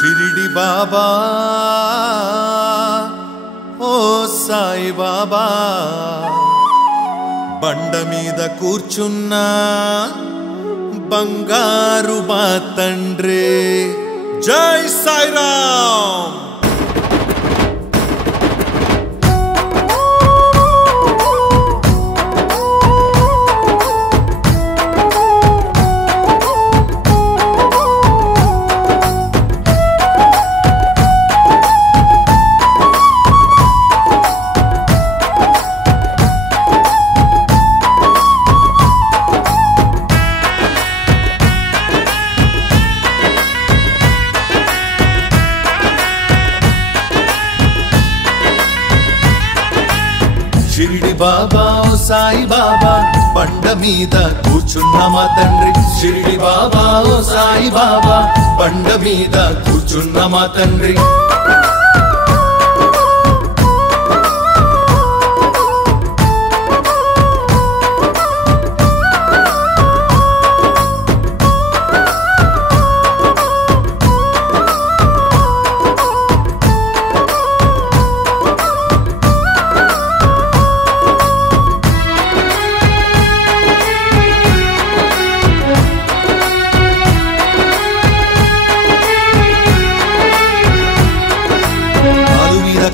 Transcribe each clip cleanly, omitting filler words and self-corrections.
షిరిడి బాబా ఓ సాయి బాబా బండ మీద కూర్చున్నా బంగారు మా తండ్రి జై సాయిరామ్ షిరిడి బాబా ఓ సాయి బాబా బండ మీద కూర్చున్న మా తండ్రి షిరిడి బాబా ఓ సాయి బాబా బండ మీద కూర్చున్న మా తండ్రి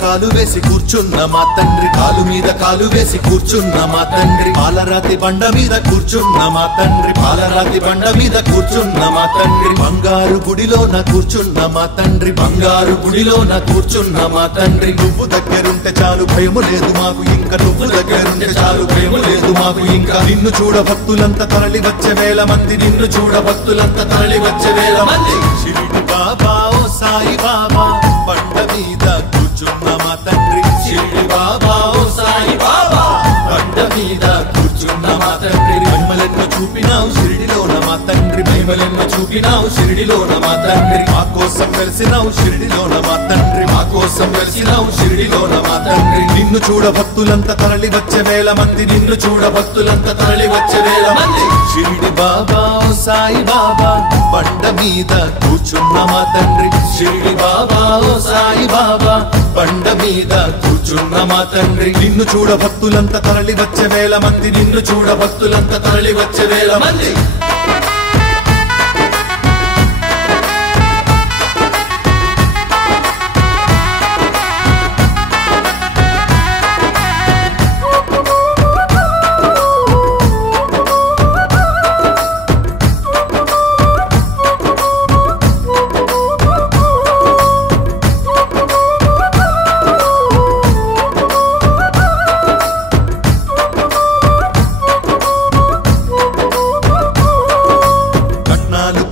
కాలు వేసి కూర్చున్న మా తండ్రి కాలు మీద కాలు వేసి కూర్చున్న మా తండ్రి పాలరాతి బండ మీద కూర్చున్న మా తండ్రి పాలరాతి బండ మీద కూర్చున్న మా తండ్రి బంగారు గుడిలోన కూర్చున్న మా తండ్రి బంగారు గుడిలోన కూర్చున్న మా తండ్రి నువ్వు దగ్గరుంటే చాలు భయము లేదు మాకు ఇంకా నువ్వు దగ్గరుంటే చాలు భయము లేదు మాకు ఇంకా నిన్ను చూడ భక్తులంతా తరలి వచ్చే వేల మంది నిన్ను చూడ భక్తులంతా తరలి వచ్చే వేల మంది షిరిడి బాబా ఓ సాయి బాబా బండ మీద కూర్చున్న మా తండ్రి షిరిడి బాబా ఓ సాయి బాబా బండ మీద కూర్చున్న మా తండ్రి మహిమలెన్నో చూపినావు షిరిడిలోన మా తండ్రి మహిమలెన్నో చూపినావు షిరిడిలోన మా తండ్రి మా కోసం వెలిసినావు షిరిడిలోన మా తండ్రి మా కోసం వెలిసినావు షిరిడిలోన మా తండ్రి నిన్ను చూడ భక్తులంతా తరలి వచ్చే వేల మంది నిన్ను చూడ భక్తులంతా తరలి వచ్చే వేల మంది షిరిడి బాబా ఓ సాయి బాబా బండ మీద కూర్చున్న మా తండ్రి షిరిడి బాబా ఓ సాయి బాబా బండ మీద కూర్చున్న మా తండ్రి నిన్ను చూడ భక్తులంతా తరలి వచ్చే వేల మంది నిన్ను చూడ భక్తులంతా తరలి వచ్చే వేల మంది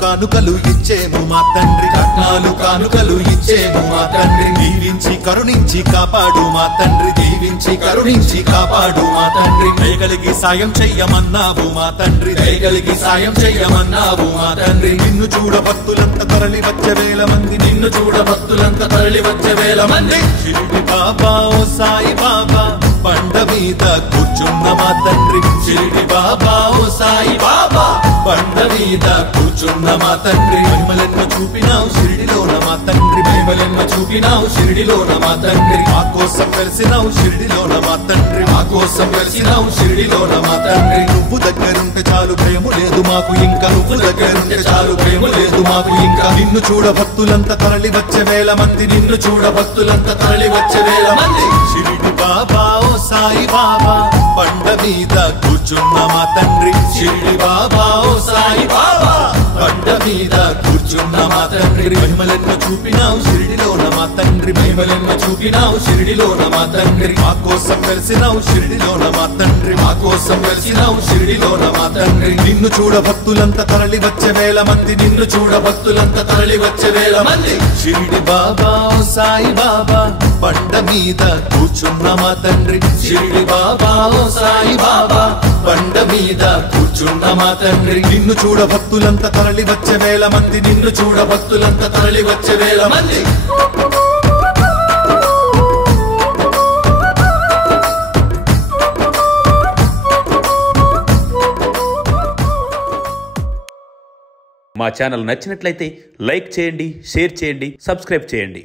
కానుకలు ఇచ్చేము మా తండ్రి కట్నాలు కానుకలు ఇచ్చేము మా తండ్రి దీవించి కరుణించి కాపాడు మా తండ్రి దీవించి కరుణించి కాపాడు మా తండ్రి దయగలిగి సాయం చెయ్యమన్నావు మా తండ్రి దయగలిగి సాయం చెయ్యమన్నావు మా తండ్రి నిన్ను చూడ భక్తులంతా తరలి వచ్చే వేల మంది నిన్ను చూడ భక్తులంతా తరలి వచ్చే వేల మంది షిరిడి బాబా ఓ సాయి బాబా బండ మీద కూర్చున్న మా తండ్రి షిరిడి బాబా ఓ సాయి బాబా బండ మీద కూర్చున్న మా తండ్రి మహిమలెన్నో చూపినావు షిరిడిలోన మా తండ్రి మహిమలెన్నో చూపినావు షిరిడిలోన మా తండ్రి మా కోసం వెలిసినావు షిరిడిలోన మా తండ్రి మా కోసం వెలిసినావు షిరిడిలోన మా తండ్రి నువ్వు దగ్గరుంటే చాలు భయము లేదు మాకు ఇంకా నువ్వు దగ్గరుంటే చాలు భయము లేదు మాకు ఇంకా నిన్ను చూడ భక్తులంతా తరలి వచ్చే వేల మంది నిన్ను చూడ భక్తులంతా తరలి వచ్చే వేల మంది షిరిడి బాబా ఓ సాయి బాబా బండ మీద కూర్చున్న మా తండ్రి షిరిడి బాబా ఓ సాయి బాబా బండ మీద కూర్చున్న మా తండ్రి మహిమలెన్నో చూపినావు షిరిడిలోన మా తండ్రి మహిమలెన్నో చూపినావు షిరిడిలోన మా తండ్రి మా కోసం వెలిసినావు షిరిడిలోన మా తండ్రి మా కోసం వెలిసినావు షిరిడిలోన మా తండ్రి నిన్ను చూడ భక్తులంతా తరలి వచ్చే వేల మంది నిన్ను చూడ భక్తులంతా తరలి వచ్చే వేల మంది షిరిడి బాబా ఓ సాయి బాబా బండ మీద కూర్చున్న మా తండ్రి షిరిడి బాబా ఓ సాయి బాబా బండ మీద కూర్చున్న మా తండ్రి నిన్ను చూడ భక్తులంతా తరలి వచ్చే వేల మంది నిన్ను చూడ భక్తులంతా తరలి వచ్చే వేల మంది మా ఛానల్ నచ్చినట్లయితే లైక్ చేయండి, షేర్ చేయండి, సబ్స్క్రైబ్ చేయండి.